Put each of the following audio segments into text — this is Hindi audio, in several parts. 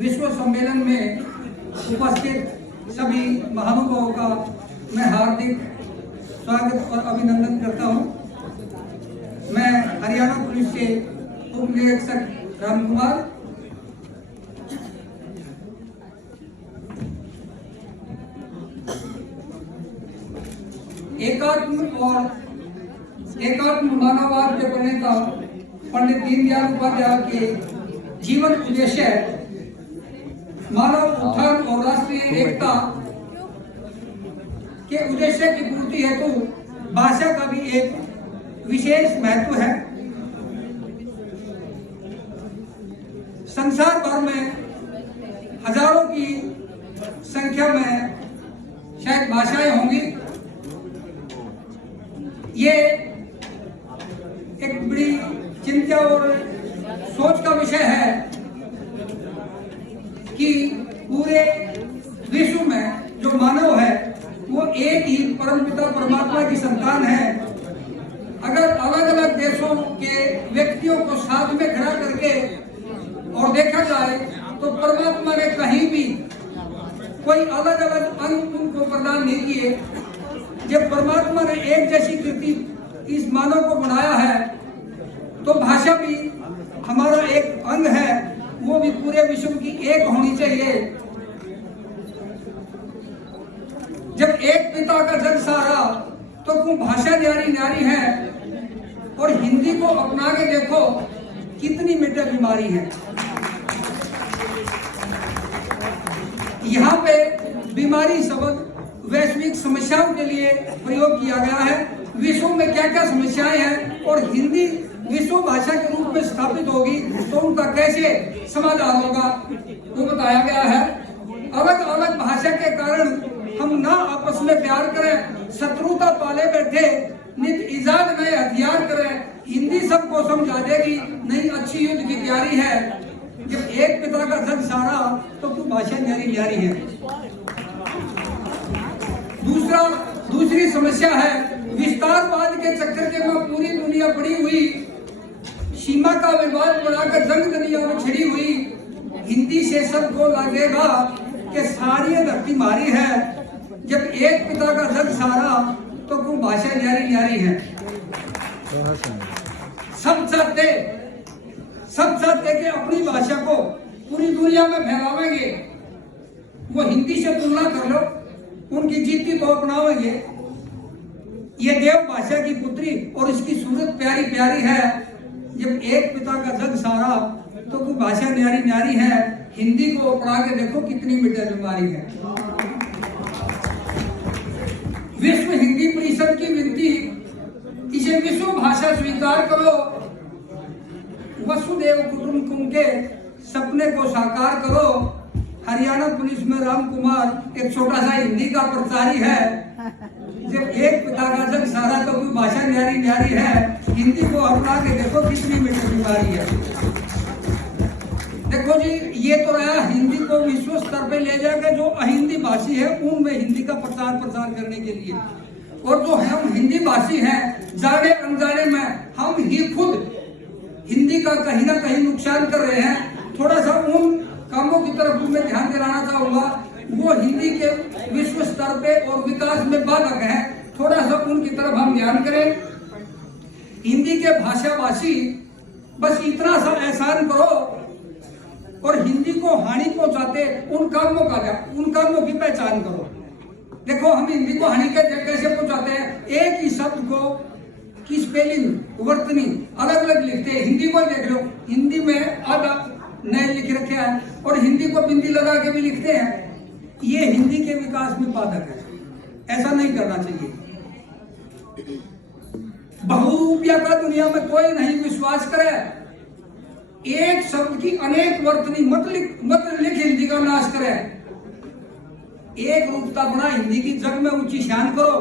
विश्व सम्मेलन में उपस्थित सभी महानुभावों का मैं हार्दिक स्वागत और अभिनंदन करता हूं। मैं हरियाणा पुलिस के उप निरीक्षक राम कुमार एकात्म मानववाद के प्रणेता पंडित दीनदयाल उपाध्याय के जीवन उद्देश्य मानव उत्थान और राष्ट्रीय एकता के उद्देश्य की पूर्ति हेतु भाषा का भी एक विशेष महत्व है। संसार भर में हजारों की संख्या में शायद भाषाएं होंगी। ये एक बड़ी चिंता और सोच का विषय है कि पूरे विश्व में जो मानव है वो एक ही परमपिता परमात्मा की संतान है। अगर अलग अलग देशों के व्यक्तियों को साथ में खड़ा करके और देखा जाए तो परमात्मा ने कहीं भी कोई अलग अलग अंग उनको प्रदान नहीं किए। जब परमात्मा ने एक जैसी कृति इस मानव को बनाया है तो भाषा भी हमारा एक अंग है, वो भी पूरे विश्व की एक होनी चाहिए। जब एक पिता का जग सारा तो क्यों भाषा न्यारी न्यारी है। और हिंदी को अपना के देखो कितनी मिटे बीमारी है। यहाँ पे बीमारी शब्द वैश्विक समस्याओं के लिए प्रयोग किया गया है। विश्व में क्या क्या समस्याएं हैं और हिंदी विश्व भाषा के रूप में स्थापित होगी तो उनका कैसे समाधान होगा वो बताया गया है। अलग अलग भाषा के कारण हम ना आपस में प्यार करें, शत्रुता पाले बैठे नित इजाद नए हथियार करें। हिंदी सबको समझा देगी नई अच्छी युद्ध की तैयारी है। जब एक पिता का जग सारा तो क्यों भाषा न्यारी न्यारी है। दूसरी समस्या है विस्तारवाद के चक्कर के में पूरी दुनिया पड़ी हुई, सीमा का विवाद बढ़ाकर जंग दुनिया में छिड़ी हुई। हिंदी से सबको लगेगा कि सारी धरती मारी है। जब एक पिता का जग सारा तो क्यों भाषा न्यारी न्यारी है। सब चाहते कि अपनी भाषा को पूरी दुनिया में फैलावेंगे। वो हिंदी से तुलना कर लो, उनकी जीती को अपनावेंगे। ये देव भाषा की पुत्री और इसकी सूरत प्यारी प्यारी है। जब एक पिता का जग सारा तो कोई भाषा न्यारी न्यारी है। हिंदी को अपना के देखो कितनी मिटे बीमारी है। विश्व हिंदी परिषद की विनती, इसे विश्व भाषा स्वीकार करो। वसुदेव कुटुंबकम के सपने को साकार करो। हरियाणा पुलिस में राम कुमार एक छोटा सा हिंदी का प्रचारी है। जब एक पिता का जग सारा तो कोई भाषा न्यारी न्यारी है। हिंदी को अपना के देखो कितनी मिठी बीमारी है। देखो जी, ये तो रहा हिंदी को विश्व स्तर पे ले जाकर जो अहिंदी भाषी है उनमें हिंदी का प्रचार करने के लिए। और जो हम हिंदी भाषी हैं जाने अनजाने में हम ही खुद हिंदी का कहीं ना कहीं नुकसान कर रहे हैं। थोड़ा सा उन कामों की तरफ मैं ध्यान दिलाना चाहूंगा वो हिंदी के विश्व स्तर पे और विकास में बाधक है। थोड़ा सा उनकी तरफ हम ध्यान करें। हिंदी के भाषाभाषी बस इतना सा एहसान करो और हिंदी को हानि पहुंचाते उन कामों की पहचान करो। देखो हम हिंदी को हानि कैसे पहुंचाते हैं। एक ही शब्द को की स्पेलिंग वर्तनी अलग अलग लिखते हैं। हिंदी को देख लो, हिंदी में आधा नए लिख रखे हैं और हिंदी को बिंदी लगा के भी लिखते हैं। ये हिंदी के विकास में बाधक है। ऐसा नहीं करना चाहिए। बहुरूपिया का दुनिया में कोई नहीं विश्वास करे। एक शब्द की अनेक वर्तनी मत लिख हिंदी का नाश करे। एक रूपता बना हिंदी की जग में ऊंची शान करो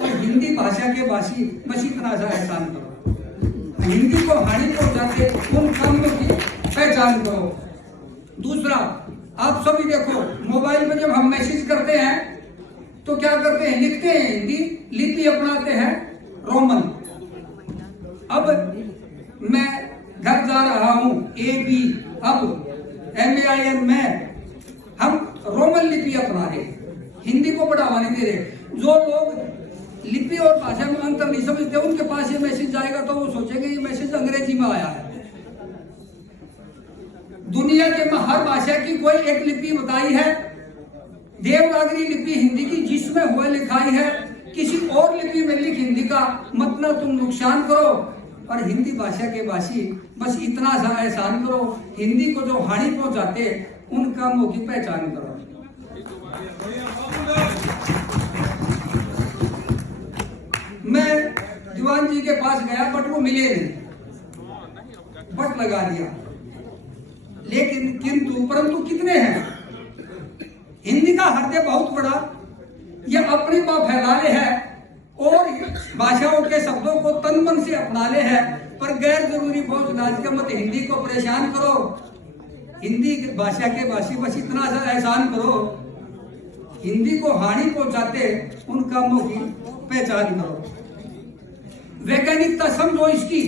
और हिंदी भाषा के भाषी बस इतना सा एहसान करो। हिंदी को हानि पहुंचाते उन कामों की पहचान करो। दूसरा, आप सभी देखो मोबाइल में जब हम मैसेज करते हैं तो क्या करते हैं, लिखते हैं हिंदी, लिपि अपनाते हैं रोमन। अब मैं घर जा रहा हूं AB, अब MAR AIN में हम रोमन लिपि अपना रहे, हिंदी को बढ़ावा नहीं दे रहे। जो लोग लिपि और भाषा में अंतर नहीं समझते, उनके पास ये मैसेज जाएगा तो वो सोचेंगे ये मैसेज अंग्रेजी में आया है। दुनिया के में हर भाषा की कोई एक लिपि बताई है, देवनागरी लिपि हिंदी की, जिसमें हुआ लिखाई है। किसी और लिपि में लिख हिंदी का मतलब तुम नुकसान करो, और हिंदी भाषा के भाषी बस इतना सा एहसान करो, हिंदी को जो हानि पहुंचाते उन कामों की पहचान करो। मैं दीवान जी के पास गया बट वो मिले नहीं, बट लगा दिया, लेकिन किंतु परंतु कितने हैं। हिंदी का हृदय बहुत बड़ा, ये अपनी बात फैलाने है और भाषाओं के शब्दों को तन मन से अपनाने हैं, पर गैर जरूरी फौज नाज के मत हिंदी को परेशान करो। हिंदी भाषा के भाषी बस इतना सा एहसान करो, हिंदी को हानि पहुंचाते उन कामों की पहचान करो। वैज्ञानिकता समझो इसकी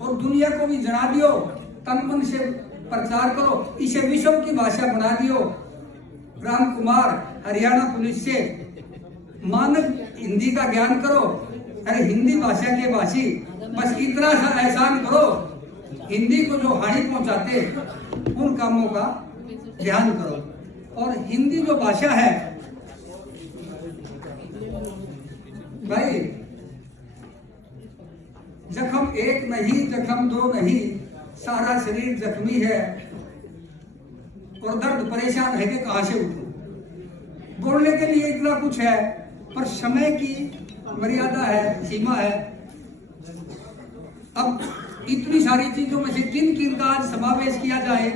और दुनिया को भी जना दियो, तन मन से प्रचार करो, इसे विश्व की भाषा बना दियो। राम कुमार हरियाणा पुलिस से मानक हिंदी का ज्ञान करो। अरे हिंदी भाषा के भाषी बस इतना सा एहसान करो, हिंदी को जो हानि पहुंचाते उन कामों का ध्यान करो। और हिंदी जो भाषा है भाई, जख्म एक नहीं जख्म दो नहीं, सारा शरीर जख्मी है और दर्द परेशान है कि कहां से उठूं। बोलने के लिए इतना कुछ है, पर समय की मर्यादा है, सीमा है। अब इतनी सारी चीजों में से किन किन का आज समावेश किया जाए,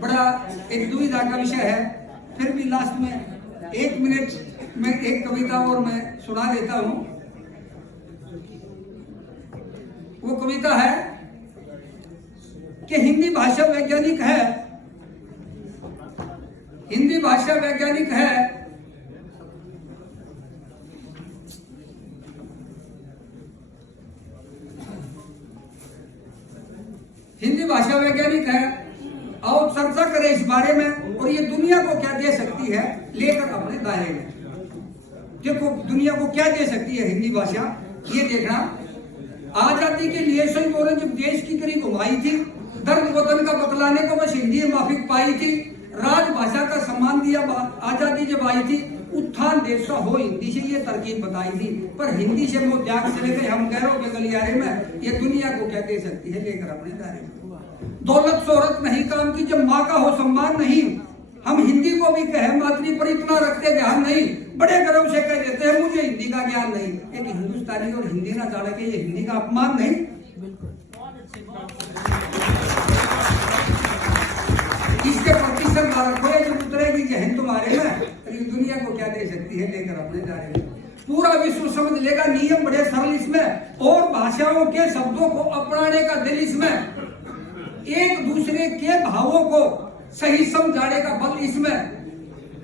बड़ा एक दुविधा का विषय है। फिर भी लास्ट में 1 मिनट में एक कविता और मैं सुना देता हूं। वो कविता है कि हिंदी भाषा वैज्ञानिक है, हिंदी भाषा वैज्ञानिक है, हिंदी भाषा वैज्ञानिक है। आओ चर्चा करें इस बारे में, और ये दुनिया को क्या दे सकती है लेकर अपने दायरे में। देखो दुनिया को क्या दे सकती है हिंदी भाषा, ये देखना। आजादी के लिए संयुक्त और जब देश की करी घुमाई थी, दर्द वतन का बतलाने को बस हिंदी माफिक पाई थी। राजभाषा का सम्मान दिया आजादी जब आई थी, उत्थान देश का हो हिंदी से, ये तरकीब बताई थी। पर हिंदी से वो त्याग चले गए हम गैरों के गलियारे में। ये दुनिया को क्या दे सकती है लेकर अपने दायरे में। दौलत शोहरत नहीं काम की जब माँ का हो सम्मान नहीं। हम हिंदी को भी कहे मातृ पर इतना रखते ध्यान नहीं, बड़े गर्व से कह देते हैं मुझे हिंदी का ज्ञान नहीं। एक हिंदुस्तानी और हिंदी ना जाने के ये हिंदी का अपमान नहीं। इसके प्रति श्रद्धा रखो, जब उतरेगी जहन तुम्हारे में, तो दुनिया को क्या दे सकती है लेकर अपने दायरे में। पूरा विश्व समझ लेगा, नियम बड़े सरल इसमें, और भाषाओं के शब्दों को अपनाने का दिल इसमें, एक दूसरे के भावों को सही समझाने का बल इसमें,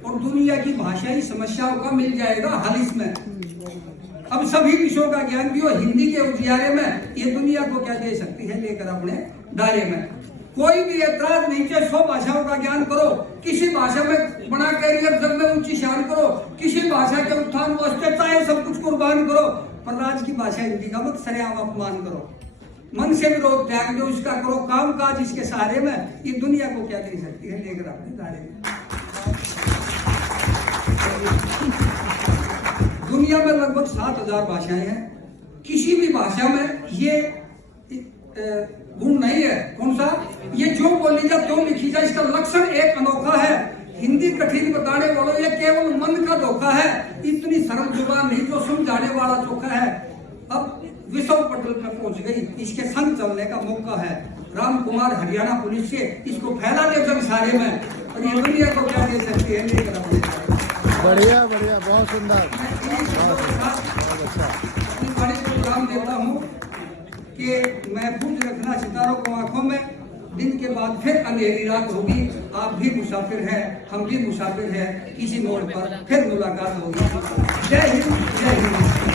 और दुनिया की भाषाई समस्याओं का मिल जाएगा हल इसमें। अब सभी विषयों का ज्ञान भी हो हिंदी के उजियारे में, ये दुनिया को क्या दे सकती है लेकर अपने दायरे में। कोई भी ऐतराज नहीं चाहिए, 100 भाषाओं का ज्ञान करो, किसी भाषा में बड़ा कैरियर जग में ऊंची शान करो, किसी भाषा के उत्थान वास्ते चाहे सब कुछ कुर्बान करो, पर राज की भाषा हिंदी का मत सरेआम अपमान करो। मन से विरोध त्याग दो, इसका करो काम काज इसके सहारे में। ये दुनिया को क्या दे सकती है लेकर अपने दायरे में। दुनिया में लगभग 7000 भाषाएं हैं। किसी भी भाषा में ये गुण नहीं है। कौन सा? ये जो बोली जा तो लिखी जाए, इसका लक्षण एक अनोखा है। हिंदी कठिन बताने वालों, ये केवल मन का धोखा है। इतनी सरल जुबान नहीं जो समझाने वाला चोखा है। अब विश्व पटल पर पहुंच गई, इसके संग चलने का मौका है। राम कुमार हरियाणा पुलिस से इसको फैला दे जग सारे में, और ये दुनिया को क्या दे सकती है लेकर अपने। बढ़िया बढ़िया, बहुत सुंदर, प्रोग्राम देता हूँ कि महफूज रखना सितारों को आंखों में। दिन के बाद फिर अंधेरी रात होगी, आप भी मुसाफिर हैं, हम भी मुसाफिर हैं, किसी मोड़ पर फिर मुलाकात होगी। जय हिंद, जय हिंद।